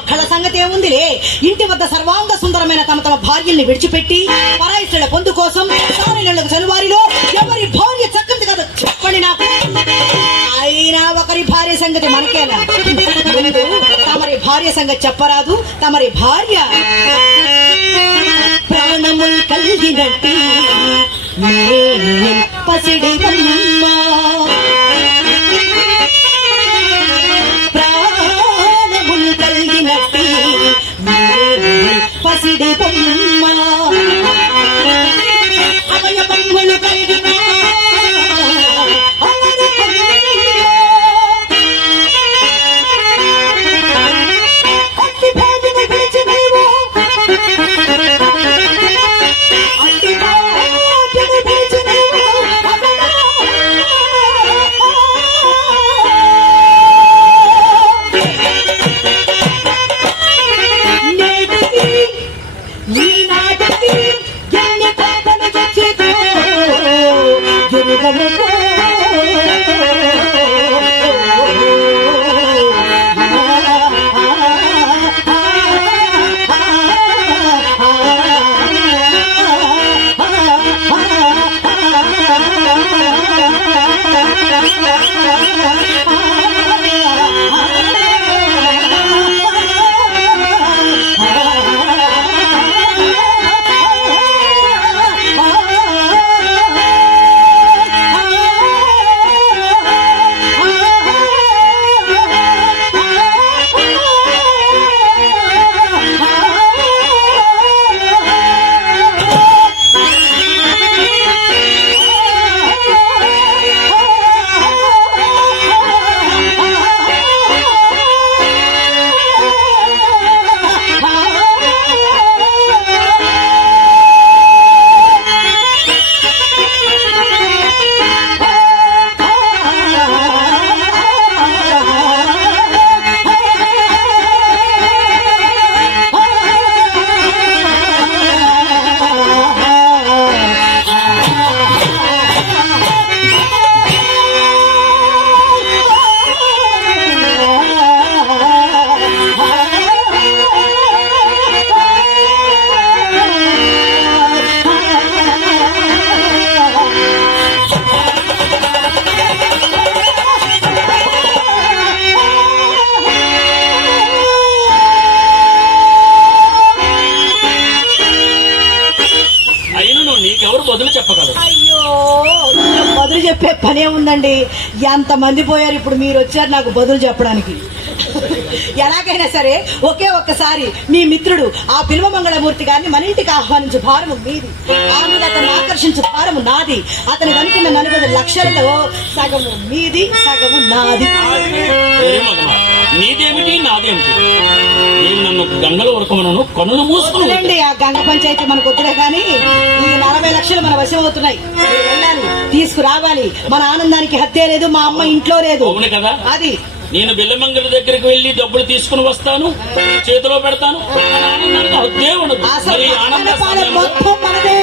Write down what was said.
మక్కల సంగతి ఏముందిలే. ఇంటి వద్ద సర్వాంగ సుందరమైన తమ తమ భార్యల్ని విడిచిపెట్టి పరాయి స్త్రీల పొందు కోసం నెలకు జనవరిలో ఎవరి భార్య చక్కది కదా చెప్పండి నాకు. అయినా ఒకరి భార్య సంగతి మనకేనా? ముందు తమరి భార్య సంగతి చెప్పరాదు. తమరి భార్య ప్రాణముల్ కలిగినట్టి పసిడి బొమ్మ, ప్రాణముల్ కలిగినట్టి పసిడి బొమ్మ, అవయ బొమ్మలు కలిగిన చెప్పే పనే ఉందండి. ఎంతమంది పోయారు, ఇప్పుడు మీరు వచ్చారు నాకు బదులు చెప్పడానికి. ఎలాగైనా సరే ఒకే ఒక్కసారి మీ మిత్రుడు ఆ పిల్వ మంగళమూర్తి గారిని మన ఇంటికి ఆహ్వానించే భారము మీది, ఆ మీద అతను ఆకర్షించే భారము నాది. అతను కనుకున్న 40 లక్షలలో సగము మీది, సగము నాది. నీదేమిటి నాదేమిటి? నేను నన్ను గంగలో ఉరకమను కన్నులు మూసుకుని ఆ గంగ పంచాయతీ మనకు వద్దులే కానీ ఈ 40 లక్షలు మన వశం అవుతున్నాయి. వెళ్ళాలి, తీసుకురావాలి. మన ఆనందానికి హత్య లేదు. మా అమ్మ ఇంట్లో లేదు. అవును కదా, అది నేను బిల్లమంగళ దగ్గరికి వెళ్లి డబ్బులు తీసుకుని వస్తాను, చేతిలో పెడతాను. ఆనందానికి హద్దే ఉండదు. ఆనంద మొత్తం మనదే.